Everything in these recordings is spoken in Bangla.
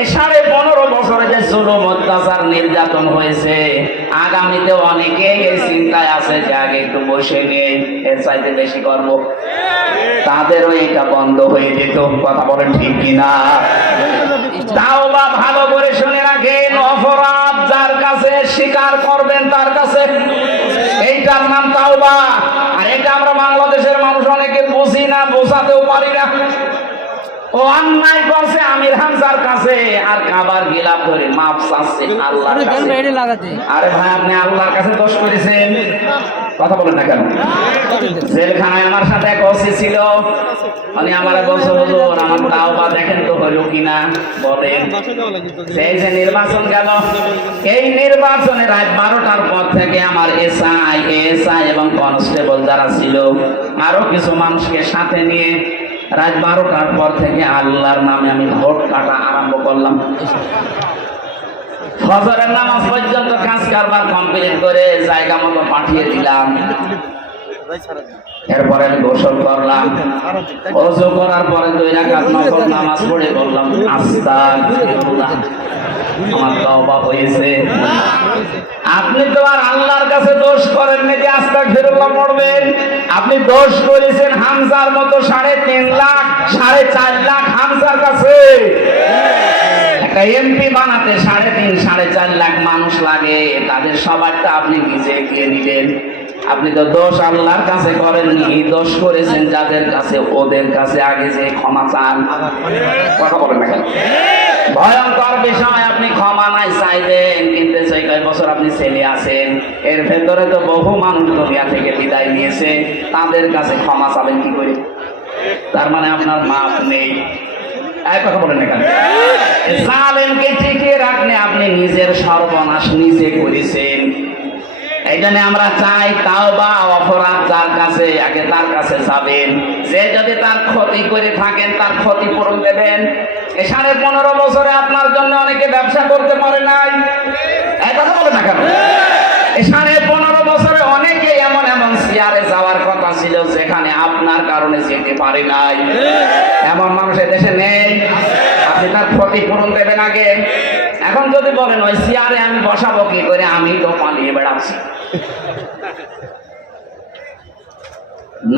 এই 15.5 বছরে যে জুলুম অত্যাচার নির্যাতন হয়েছে, আগামীতে অনেকে এই চিন্তায় আছে যে আগে একটু বসে নিয়ে এর চাইতে বেশি করবো, তাদেরও এটা বন্ধ হয়ে যেত। কথা বলেন ঠিক কিনা? তাওবা ভালো করে শুনে রাখেন, অপরাধ যার কাছে স্বীকার করবেন তার কাছে, এইটার নাম তাওবা। আর এটা আমরা বাংলাদেশের মানুষ অনেকে বুঝি না, বোঝাতেও পারি না। ও অন্যায় করছে আমির হামজার কাছে, আর কাবার গিলাপ ধরে মাপ চাচ্ছে আল্লাহর কাছে। আরে ভাই, আপনি আল্লাহর কাছে দোষ করেছেন, কথা বলেন না কেন? জেলখানায় আমার সাথে এক ওসি ছিল, উনি আমার বলছে হুজুর আমার তাওবা দেখেন তো হলো কিনা বলেন। সেই যে নির্বাচন গেল, এই নির্বাচনে রাত 12টার পর থেকে আমার এসআই এবং কনস্টেবল যারা ছিল আরো কিছু মানুষকে সাথে নিয়ে রাত 12টার পর থেকে আল্লাহর নামে আমি ভোট কাটা আরম্ভ করলাম। ফজরের নামাজ পর্যন্ত কাজ কারবার কমপ্লিট করে জায়গা মতো পাঠিয়ে দিলাম। এরপরে আমি গোসল করলাম, ওযু করার পরে 2 রাকাত নফল নামাজ পড়ে বললাম আস্তাগফিরুল্লাহ, আমার তওবা হয়েছে। আপনি তো আর আল্লাহর কাছে দোষ করেন না যে আস্তাগফিরুল্লাহ পড়বেন, আপনি দোষ করেছেন হামজার মতো 3.5 লাখ 4.5 লাখ হামজার কাছে। একটা এমপি বানাতে 3.5-4.5 লাখ মানুষ লাগে, তাদের সবারটা আপনি নিজে এগিয়ে নিলেন। আপনি তো দোষ আল্লাহর কাছে করেননি, দোষ করেছেন যাদের কাছে, ওদের কাছে আগে যে ক্ষমা চান। কথা বলেন না কেন? ভয়ঙ্কর বিষয়, আপনি ক্ষমা নাই চাইলেন, কিন্তু 6 বছর আপনি ছেলে আছেন, এর ভেতরে তো বহু মানুষ দুনিয়া থেকে বিদায় নিয়েছে, তাদের কাছে ক্ষমা চাবেন কি করে? তার মানে আপনার মাপ নেই। এক কথা বলেন না কেন? জালেমকে টিকিয়ে রাখলে আপনি নিজের সর্বনাশ নিজে করেছেন। এই জন্য আমরা চাই তাওবা, অপরাধ যার কাছে আগে তার কাছে যাবেন, যে যদি তার ক্ষতি করে থাকেন তার ক্ষতিপূরণ দেবেন। এই 15.5 বছরে আপনার জন্য অনেকে ব্যবসা করতে পারে নাই, এই কথা বলে না কেন? এই 15.5 বছরে অনেকে এমন চেয়ারে যাওয়ার কথা ছিল যেখানে আপনার কারণে যেতে পারে নাই। এমন মানুষ দেশে নেই, আপনি তার ক্ষতিপূরণ দেবেন আগে। এখন যদি বলেন ওই চেয়ারে আমি বসাবো কি করে, আমি তো পালিয়ে বেড়াচ্ছি,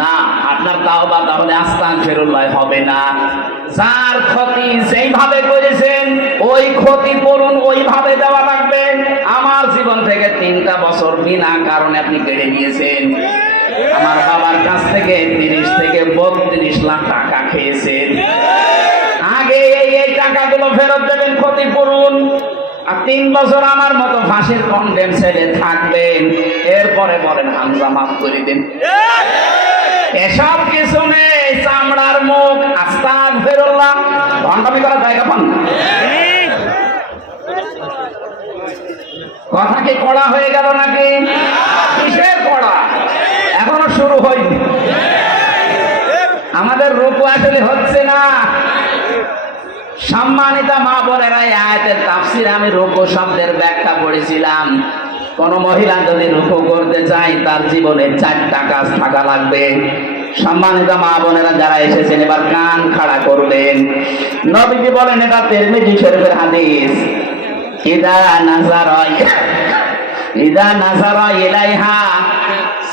না, আপনার তাওবা তাহলে আস্তাগফিরুল্লাহ হবে না। যার ক্ষতি যেইভাবে করেছেন ওই ক্ষতিপূরণ ওইভাবে দেওয়া লাগবে। আমার জীবন থেকে 3টা বছর বিনা কারণে আপনি কেড়ে নিয়েছেন। আমার বাবার কাছ থেকে 30 থেকে 32 লাখ টাকা খেয়েছেন, আগে এই টাকাগুলো ফেরত দেবেন, ক্ষতিপূরণ। আর 3 বছর আমার মতো ফাঁসির কন্ডেম ছেলে থাকবেন, এরপরে বলেন হামজা মাফ করে দেন। এসব কিছু নেই, চামড়ার মুখ, আস্তাগফিরুল্লাহ, ভণ্ডামি করার জায়গা পান। কথা কি কড়া হয়ে গেল নাকি? কিসের কড়া? এখনো শুরু হয়নি। আমাদের রূপ আসলে হচ্ছে না। সম্মানিত মা বোনেরা, এই আয়াতের তাফসীর আমি রুকু শব্দের ব্যাখ্যা করেছিলাম। কোন মহিলা যদি রুকু করতে চায় তার জীবনে 4টা কাজ থাকা লাগবে। সম্মানিত মা বোনেরা যারা এসেছেন এবার কান খাড়া করবেন। নবীজি বলেন, এটা তিরমিজি শরীফের হাদিস, ইদা নাযারা ইলাইহা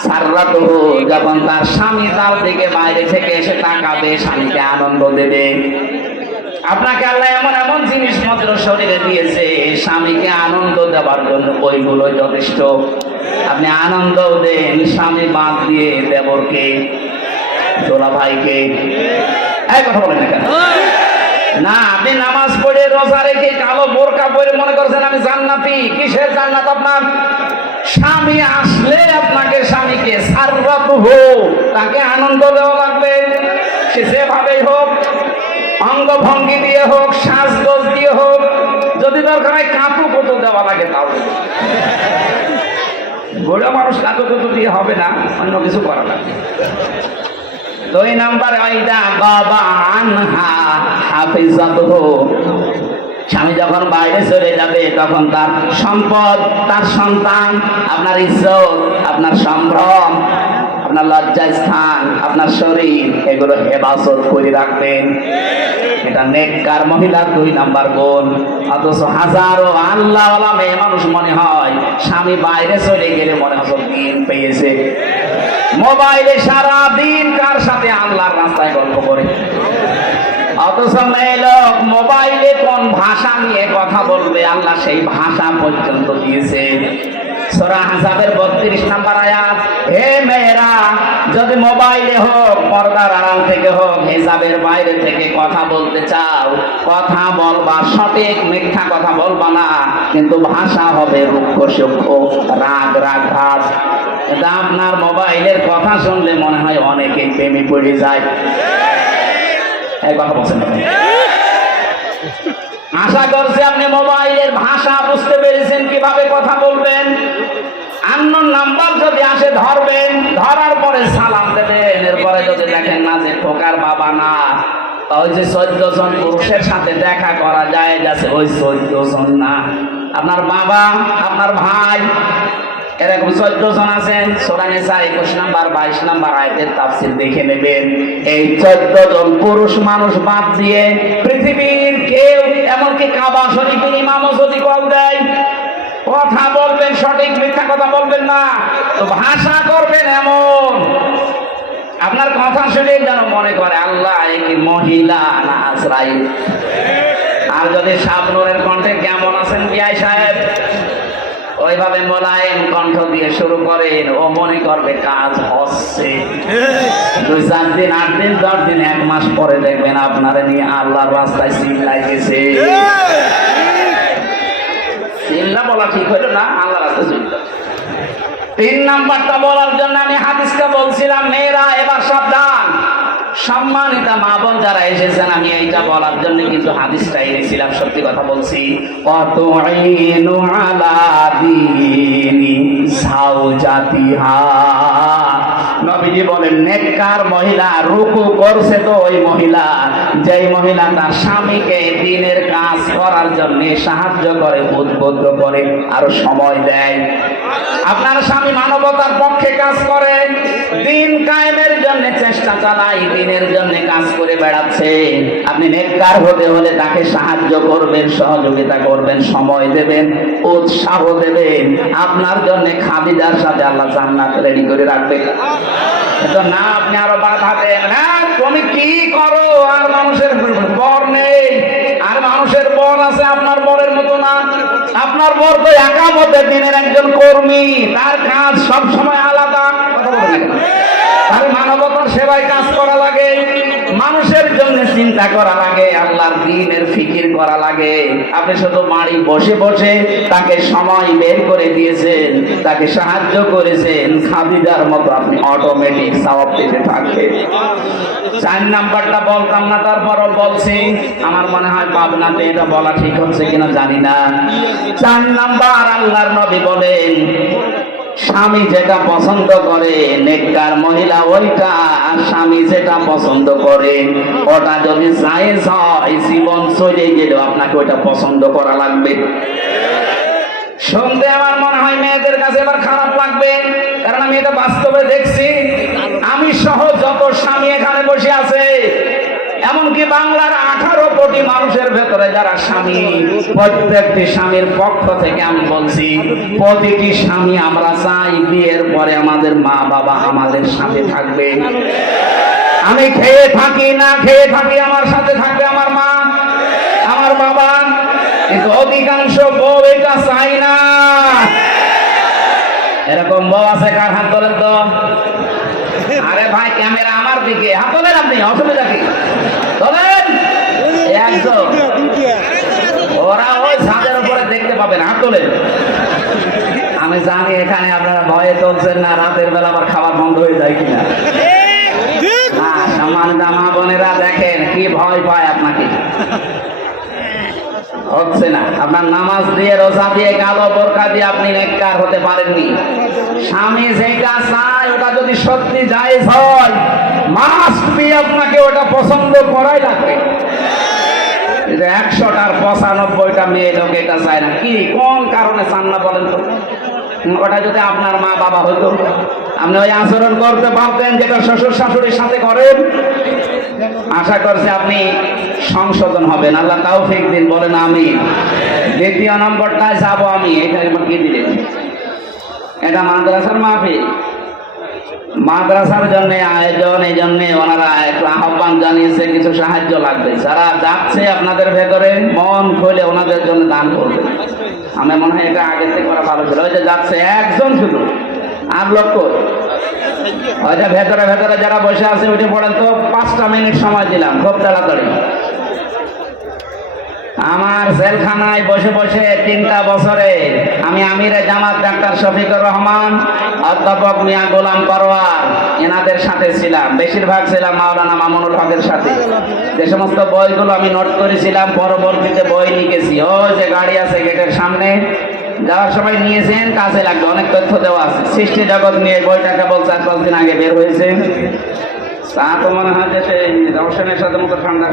সাররাতুহু, যখন তার স্বামী তার দিকে বাইরে থেকে এসে তাকাবে, স্বামীকে আনন্দ দেবে। আপনাকে আল্লাহ এমন এমন জিনিসপত্র শরীরে দিয়েছে, স্বামীকে আনন্দ দেওয়ার জন্য ওইগুলো যথেষ্ট। আপনি আনন্দ দেন স্বামী বাদ দিয়ে, দেবরকে, দোলা ভাইকে। এই কথা বলেন না কেন? না, আপনি নামাজ পড়ে রোজা রেখে কালো বোরকা পরে মনে করছেন আমি জান্নাতি। কিসের জান্নাত আপনার? স্বামী আসলে আপনাকে, স্বামীকে সাররাতুহু, তাকে আনন্দ দেওয়া লাগবে। সে যেভাবেই হোক, অঙ্গভঙ্গি দিয়ে হোক, সাজগোজ দিয়ে হোক, যদি দরকার হয় কাঁতু কুতু দেওয়া লাগে তাও। বুড়ো মানুষ কাঁতু কুতু দিয়ে হবে না, অন্য কিছু করা লাগবে। 2 নম্বরে ওয়াইদা বাবা আনহা হাফিজাতুহু, স্বামী যখন বাইরে চলে যাবে তখন তার সম্পদ, তার সন্তান, আপনার ইজ্জত, আপনার সম্ভ্রম, আপনার লজ্জাস্থান, আপনার শরীর, এগুলো হেফাজত করে রাখবেন। এটা নেককার মহিলার 2 নাম্বার গুণ। অথচ হাজারো আল্লাহওয়ালা মেয়ে মানুষ মনে হয় স্বামী বাইরে চলে গেলে মনে হয় দিন পেয়েছে, মোবাইলে সারা দিন কার সাথে আল্লাহর রাস্তায় গল্প করে। অথচ মেয়ে লোক মোবাইলে কোন ভাষা নিয়ে কথা বলবে আল্লাহ সেই ভাষা পর্যন্ত দিয়েছে। সূরা আহজাবের 32 নম্বর আয়াত, হে মেয়েরা, যদি মোবাইলে হোক, পর্দার আড়াল থেকে হোক, হিজাবের বাইরে থেকে কথা বলতে চাও, কথা বলবা সঠিক, মিথ্যা কথা বলবা না, কিন্তু ভাষা হবে রুক্ষ সূক্ষ্ম, রাগ রাঘাত। কিন্তু আপনার মোবাইলের কথা শুনলে মনে হয় অনেকেই প্রেমে পড়ে যায়। এই কথা বলছেন না? আশা করছি আপনি মোবাইলের ভাষা বুঝতে পেরেছেন, কিভাবে কথা বলবেন। আননোন নাম্বার যদি আসে ধরবেন, ধরার পরে সালাম দেবেন। এরপরে যদি দেখেন না যে ঠোকার বাবা না, ওই যে 14 জন পুরুষের সাথে দেখা করা যায় যাচ্ছে, ওই 14 জন না, আপনার বাবা, আপনার ভাই, এরকম 14 জন আছেন। সূরা নিসা 21 নাম্বার 22 নাম্বার আয়াতের তাফসীর দেখে নেবেন। এই 14 জন পুরুষ মানুষ বাদ দিয়ে পৃথিবীর কেউ, এমনকি কাবা শরীফের ইমামও যদি কল দেয়, কথা বলবেন সঠিক, মিথ্যা কথা বলবেন না, তো ভাষা করবেন এমন আপনার কথা শুনে যেন মনে করে আল্লাহ এই মহিলা না আজরাইল। আর যদি শাবনুরের কণ্ঠে কেমন আছেন বিআই সাহেব, ওইভাবে মোলায়েম কণ্ঠ দিয়ে শুরু করেন, ও মনে করবে কাজ হচ্ছে। 2-4 দিন, 8 দিন, 10 দিন, 1 মাস পরে দেখবেন আপনারা নিয়ে আল্লাহর রাস্তায় চিল্লাই গেছে। চিল্লা বলা ঠিক হলো না, আল্লাহর রাস্তায় চিল্লা। 3 নাম্বারটা বলার জন্য আমি হাদিসটা বলছিলাম। মেয়েরা এবার সাবধান, সম্মানিতা মা বোন যারা এসেছেন, আমি এইটা বলার জন্য কিন্তু হাদিসটা এনেছিলাম। সত্যি কথা বলছি, ওয়াতুইনু আলা দীনি যাওজাতিহা। নবীজি বলেন নেককার মহিলা রুকু করছে তো ওই মহিলা, যেই মহিলা তার স্বামীকে দ্বীনের কাজ করার জন্য সাহায্য করে, উদ্বুদ্ধ করে, আরো সময় দেয়। আপনার স্বামী মানবতার পক্ষে কাজ করে, দ্বীন কায়েমের জন্য চেষ্টা চালায়, দ্বীনের জন্য কাজ করে বেড়াচ্ছে। আপনি নেককার হতে হলে তাকে সাহায্য করবেন, সহযোগিতা করবেন, সময় দেবেন, উৎসাহ দেবেন। আপনার জন্য খাদিজার সাথে আল্লাহ জান্নাত রেডি করে রাখবে। তো না আপনি আরো বাধা দেন, না তুমি কি করো, আর মানুষের বর নেই, আর মানুষের বর আছে, আপনার বরের মতো না। আপনার বর তো একামতের দিনের একজন কর্মী, তার কাজ সব সময় আলাদা। তার মানবতার সেবায় কাজ করা লাগে, মানুষের জন্য চিন্তা করা লাগে, আল্লাহর দ্বীনের ফিকির করা লাগে। আপনি শুধু বাড়ি বসে বসে তাকে সময় বের করে দিয়েছেন, তাকে সাহায্য করেছেন, খাদিজার মতো আপনি অটোমেটিক সওয়াব পেতে থাকবেন। 4 নাম্বারটা বলতাম না, তারপরও বলছি, আমার মনে হয় পাবনাতে এটা বলা ঠিক হচ্ছে কিনা জানি না। 4 নাম্বার, আল্লাহর নবী বলেন স্বামী যেটা পছন্দ করে নেককার মহিলা ওইটা, আর স্বামী যেটা পছন্দ করে ওটা যদি জায়েজ হয়, জীবন চলে গেলেও আপনাকে ওইটা পছন্দ করা লাগবে। শুনতে আমার মনে হয় মেয়েদের কাছে এবার খারাপ লাগবে, কারণ আমি এটা বাস্তবে দেখছি। আমি সহ যত স্বামী এখানে বসে আছে, এমনকি বাংলার 18 কোটি মানুষের ভেতরে যারা স্বামী, প্রত্যেকটি স্বামীর পক্ষ থেকে আমি বলছি, প্রতিটি স্বামী আমরা চাই বিয়ের পরে আমাদের মা বাবা আমাদের সাথে থাকবে। আমি খেয়ে থাকি না খেয়ে থাকি, আমার সাথে থাকবে আমার মা, আমার বাবা। কিন্তু অধিকাংশ বউ এটা চাই না। এরকম বউ আছে কার? হাত তোলেন তো। আরে ভাই, ক্যামেরা আমার দিকে, হাত তোলেন আপনি, অসুবিধা কি? তোলেন একদম। ওরা ওই ছাদের উপরে দেখতে পাবেন, হাত তোলেন। আমি জানি এখানে আপনারা ভয়ে চলছেন না, রাতের বেলা আবার খাবার বন্ধ হয়ে যায় কিনা। না, সম্মানিত মা বোনেরা দেখেন কি ভয় পায় আপনাকে। হচ্ছে না, আপনার নামাজ দিয়ে, রোজা দিয়ে, কালো বোরকা দিয়ে আপনি নেককার হতে পারেননি। স্বামী যেটা চায় ওটা যদি সত্যি জায়েজ হয়, মাস্ট বি আপনাকে ওটা পছন্দ করাই লাগবে। 100টার 95টা মেয়ে লোক এটা চায় না। কি কোন কারণে চান না বলেন তো? ওটা যদি আপনার মা বাবা হতো, আপনি ওই আচরণ করতে পারতেন যেটা শ্বশুর শাশুড়ির সাথে করেন? আশা করছি আপনি সংশোধন হবেন। আল্লাহ তৌফিক দিন, বলেন আমিন। দ্বিতীয় নম্বরটায় যাবো আমি। এটা কি দিলেন? এটা মাদ্রাসার মাহফিল, মাদ্রাসার জন্য আয়োজন, এই জন্য ওনারা একটু আহ্বান জানিয়েছে, কিছু সাহায্য লাগবে। যারা যাচ্ছে আপনাদের ভেতরে মন খুলে ওনাদের জন্য দান করবে। আমার মনে হয় এটা আগে থেকে করা ভালো ছিল। ওই যে যাচ্ছে একজন শুধু, আর লক্ষ্য ওই যে ভেতরে ভেতরে যারা বসে আছে উঠে পড়েন তো। 5টা মিনিট সময় দিলাম, খুব তাড়াতাড়ি। আমার জেলখানায় বসে বসে 3টা বছরে আমি আমিরে জামাত ডাক্তার শফিকুর রহমান, অধ্যাপক মিয়া গোলাম পরোয়ার এনাদের সাথে ছিলাম। বেশিরভাগ ছিলাম মাওলানা মামুনুল হকের সাথে। যে সমস্ত বইগুলো আমি নোট করেছিলাম, পরবর্তীতে বই লিখেছি। ওই যে গাড়ি আছে গেটের সামনে, যাওয়ার সময় নিয়েছেন, কাজে লাগবে। অনেক তথ্য দেওয়া আছে। সৃষ্টি জগৎ নিয়ে বইটা কেবল 4-5 দিন আগে বের হয়েছে। তা তো মনে হয় যে সেই রওশনের সাথে মতো ঠান্ডা।